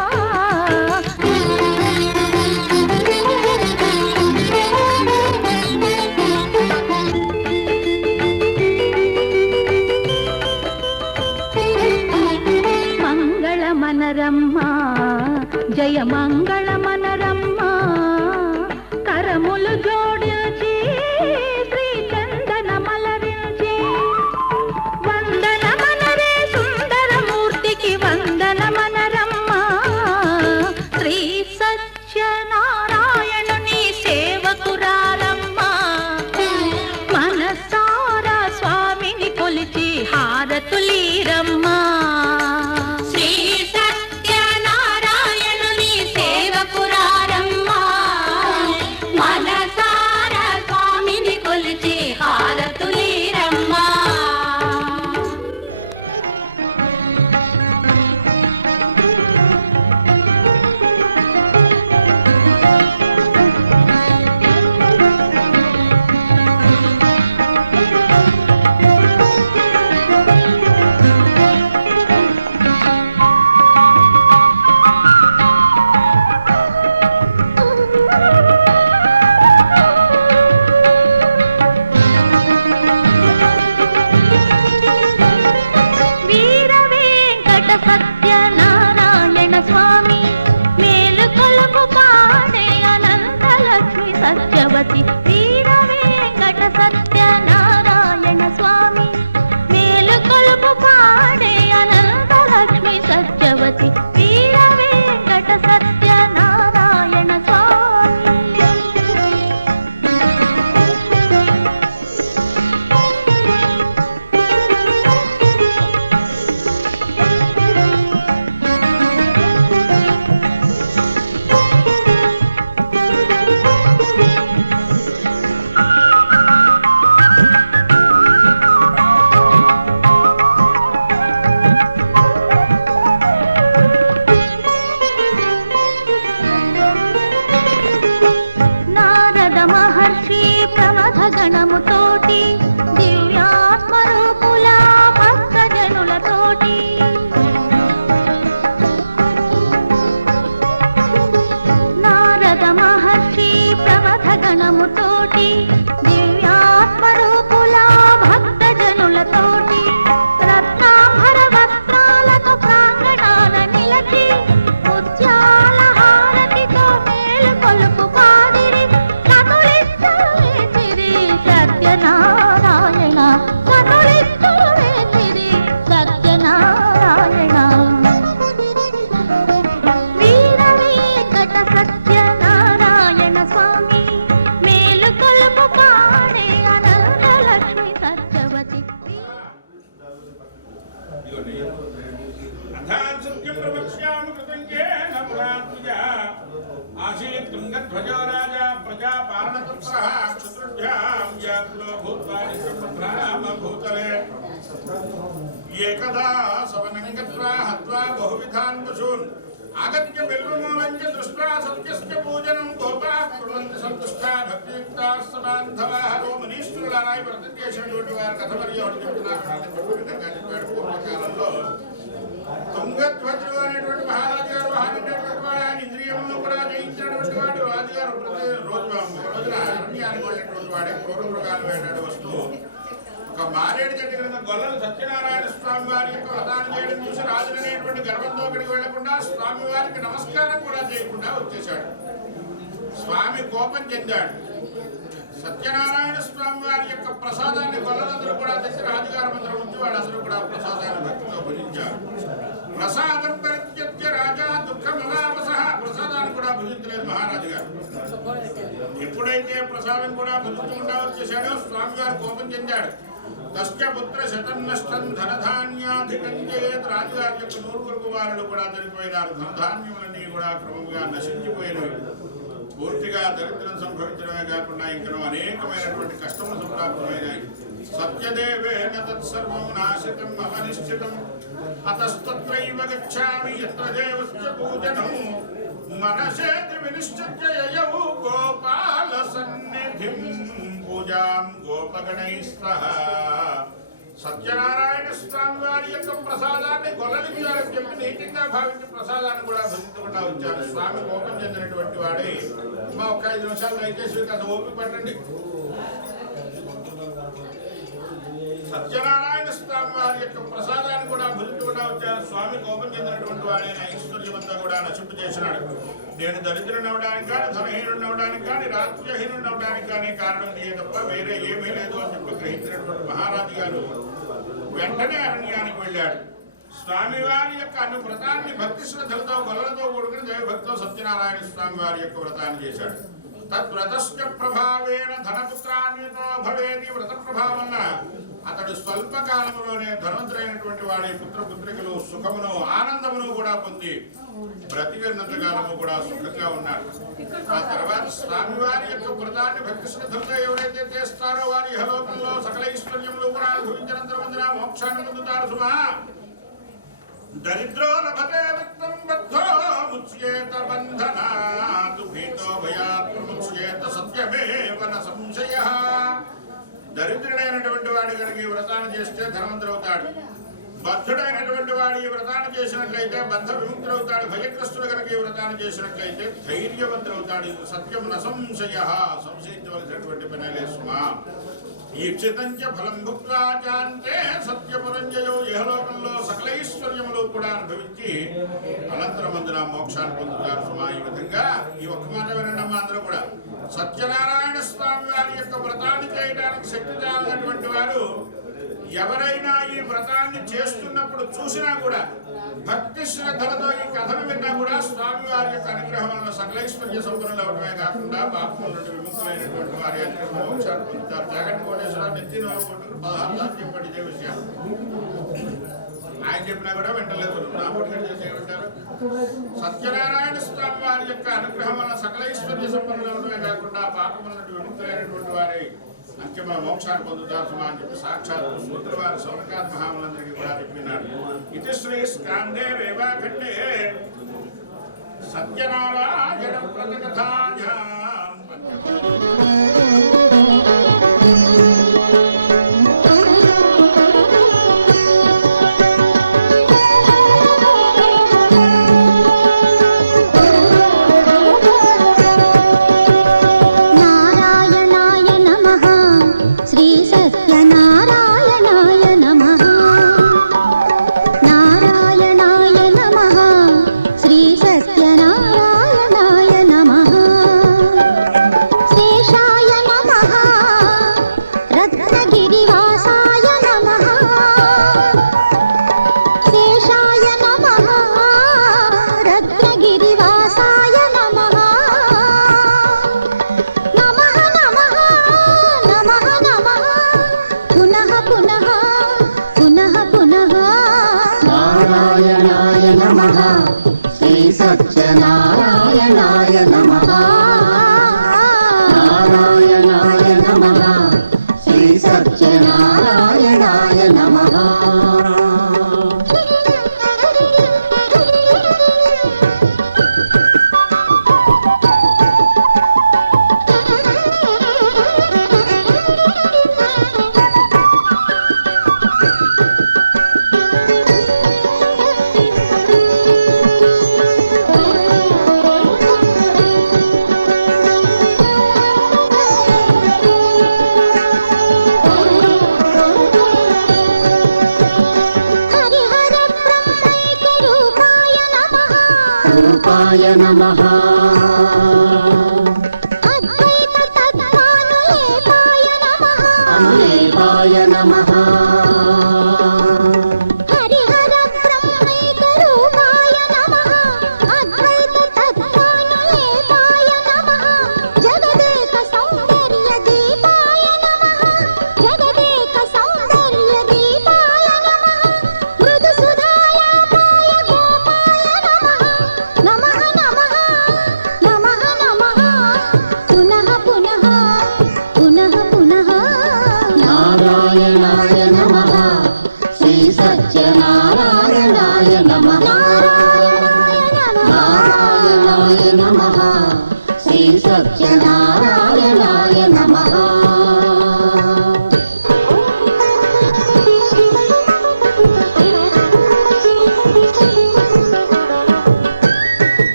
మంగళ మనరమ్మ జయ మంగళ మనరమ్మ కరములు జోడించి శ్రీ చందన మలరించి వందన మనరే సుందరమూర్తికి వందన మనరమ్మ శ్రీ సత్యనారాయణుని సేవకురారమ్మ మనసారా స్వామిని కొలిచి హారతులీరమ్మ శ్రీ సత్యనారాయణుని సేవకురారమ్మ మనసారా స్వామిని కొలిచి హారతులీరమ్మ వీర వెంకట సత్యనారాయణ స్వామి మేలు కొలుపు పాడే అనంతలక్ష్మి సత్యవతి వీర వెంకట సత్యనారాయణ స్వామి మేలు కొలుపు పాడే అనంతలక్ష్మి సత్యవతి వీర వెంకట సత్యనారాయణ స్వామి నారద మహర్షి ప్రమథ గణముతోటి దివ్యాత్మరూపుల భక్తజనులతోటి నారద మహర్షి ప్రమథ గణముతోటి దివ్యాత్మరూపుల భక్తజనులతోటి రత్నాంబర వస్త్రాలతో ప్రాంగణాల నిలచి ముత్యాల హారతితో మేలు కొలుపు పాడిరి కనులిచ్చవేసిరి సత్యనారాయణ కనులిచ్చవేసిరి సత్యనారాయణ వీర వెంకట సత్యనారాయణ స్వామి మేలు కొలుపు పాడే అనంతలక్ష్మి సత్యవతి ఆసీత్ తుంగధ్వజో రాజా ప్రజా పాలనతత్పరః క్షత్రుభ్యాం జాతులో భూత్వా నిత్యభూతలే ఏకదా సవనం గత్వా హత్వా బహువిధాన్ పశూన్ ఆగత్య బిల్వమూలంచ దృష్ట్వా సత్యస్య పూజనం గోపాః కుర్వంతి సంతుష్టా భక్తియుక్తాః సబాంధవాః ఓ మనీశ్వరులారా ఈ వ్రతం చేసినటువంటి వారు కథ మరియు అని చెప్తున్నారు విధంగా చెప్పాడు పూర్వకాలంలో తుంగధ్వజుడు అనేటువంటి మహారాజు గారు వాహనటువంటి వాడు ఆయన ఇంద్రియములను కూడా జయించినటువంటి వాడు రాజుగారు ప్రతి రోజున అరణ్యానికి వెళ్ళినటువంటి వాడే క్రూర మృగాలు వేటాడు వస్తువు ఒక మారేడు చెట్టు కింద గొల్లలు సత్యనారాయణ స్వామి వారి యొక్క వ్రతాన్ని చేయడం చూసి రాజు అనేటువంటి గర్భంతో అక్కడికి వెళ్లకుండా స్వామి వారికి నమస్కారం కూడా చేయకుండా వచ్చేశాడు. స్వామి కోపం చెందాడు. సత్యనారాయణ స్వామి వారి యొక్క ప్రసాదాన్ని గొల్లలందరూ కూడా తెచ్చి రాజుగారి మందిరం ఉంచి వాడు అసలు కూడా ప్రసాదాన్ని భక్తితో భుజించారు. ప్రసాదం పరిత్యజ్య రాజా దుఃఖమవాపసః ప్రసాదాన్ని కూడా భుజించలేదు మహారాజు గారు. ఎప్పుడైతే ప్రసాదం కూడా భుజించకుండా వచ్చేసాడో స్వామి గారు కోపం చెందాడు. తస్య పుత్ర శతం నష్టం ధనధాన్యాధికం చేత్ రాజుగారి యొక్క 100 కుమారులు కూడా చనిపోయినారు. ధనధాన్యములన్నీ కూడా క్రమంగా నశించిపోయినవి. పూర్తిగా దరిద్రం సంభవించడమే కాకుండా ఇంకా అనేకమైనటువంటి కష్టములు సంప్రాప్తమైనాయి. సత్యదేవేన తత్సర్వం నాశితం అనిశ్చితం అతస్తత్రైవ గచ్ఛామి యత్ర దేవస్య పూజనం మనసేతి వినిశ్చిత్య యయౌ గోపాల సన్నిధిం పూజాం గోపగణైస్తః. సత్యనారాయణ స్వామి వారి యొక్క ప్రసాదాన్ని గొల్లలించారని చెప్పి నీతిగా భావించి ప్రసాదాన్ని కూడా భజించకుండా వచ్చారు. స్వామి కోపం చెందినటువంటి వాడే మా ఒక్క 5 నిమిషాలు దయచేసి కథ ఓపిక పట్టండి. సత్యనారాయణ స్వామి వారి యొక్క ప్రసాదాన్ని కూడా భుజించకుండా వచ్చారు. స్వామి కోపం చెందినటువంటి వాడైన ఐశ్వర్యమంతా కూడా నశింపు చేసినాడు. నేను దరిద్రుని అవడానికి కానీ, ధనహీనుడిని అవడానికి కానీ, రాజ్యహీనుడిని అవడానికి కానీ కారణం నీయే తప్ప వేరే ఏమీ లేదు అని చెప్పి గ్రహించినటువంటి మహారాజు గారు వెంటనే అరణ్యానికి వెళ్ళాడు. స్వామివారి యొక్క అన్ని వ్రతాన్ని భక్తి శ్రద్ధలతో గొల్లలతో కూడుకుని దైవభక్తితో సత్యనారాయణ స్వామి వారి యొక్క వ్రతాన్ని చేశాడు. తద్వ్రతస్య ప్రభావేన ధనపుత్రాన్వితో భవేది. వ్రత ప్రభావం అతడు స్వల్ప కాలంలోనే ధనవంతుడైనటువంటి వాడి పుత్రపుత్రికలు సుఖమును ఆనందమును కూడా పొంది బ్రతికినంత కాలము కూడా సుఖంగా ఉన్నాడు. ఆ తర్వాత స్వామివారి యొక్క వ్రతాన్ని భక్తి శ్రద్ధలతో ఎవరైతే చేస్తారో వారి ఇహలోకంలో సకల ఐశ్వర్యములు కూడా అనుభవించినంత మోక్షాన్ని పొందుతారు. సుమా దరిద్రో లభతే విత్తం బద్ధో ముచ్యేత బంధనాత్ భీతో భయాత్ ప్రముచ్యేత సత్యమేవ న సంశయః. దరిద్రుడైనటువంటి వాడు కనుక ఈ వ్రతాన్ని చేస్తే ధనవంతుడవుతాడు. బద్ధుడైనటువంటి వాడు ఈ వ్రతాన్ని చేసినట్లయితే బద్ధ విముక్తుడవుతాడు. భయగ్రస్తుడు కనుక ఈ వ్రతాన్ని చేసినట్లయితే ధైర్యవంతుడవుతాడు. ఇది సత్యం న సంశయః. సంశయించవలసినటువంటి పనే లేదు సుమా. ఈప్సితంచ ఫలం భుక్త్వా చాంతే సత్యపురంజయో. ఇహలోకంలో సకలైశ్వర్యములు కూడా అనుభవించి అనంతరమందున మోక్షాన్ని పొందుతారు సుమా. ఈ విధంగా ఈ ఒక్క మాట వినండి అందరూ కూడా. సత్యనారాయణ స్వామి వారి యొక్క వ్రతాన్ని చేయడానికి శక్తి చాలినటువంటి వారు ఎవరైనా ఈ వ్రతాన్ని చేస్తున్నప్పుడు చూసినా కూడా భక్తి శ్రద్ధలతో ఈ కథను విన్నా కూడా స్వామి వారి యొక్క అనుగ్రహం వలన సకలైశ్వర్య సంపన్నులు అవడమే కాకుండా పాపముల నుండి విముక్తులైనటువంటి వారి అనుగ్రహం మోక్షాన్ని పొందుతారు. జగన్ కోటేశ్వర నెత్తి 16 చెప్పండి ఇదే విషయాలు. ఆయన చెప్పినా కూడా వెంటలేదు. నా పుట్టిన చేసి ఏమంటారు? సత్యనారాయణ స్వామి వారి యొక్క అనుగ్రహం వలన సకలైశ్వర్య సంపన్నులు అవడమే కాకుండా పాపముల నుండి విముక్తులైనటువంటి వారి అంతిమ మోక్షాన్ని పొందుతారు సుమా అని చెప్పి సాక్షాత్ సూత్ర వారి సౌనకాది మహాములందరికీ కూడా చెప్పినాడు. ఇది శ్రీ స్కాందే రేవాఖండే సత్యనారాయణ వ్రతకథాయాం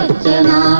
సత్యనారాయణ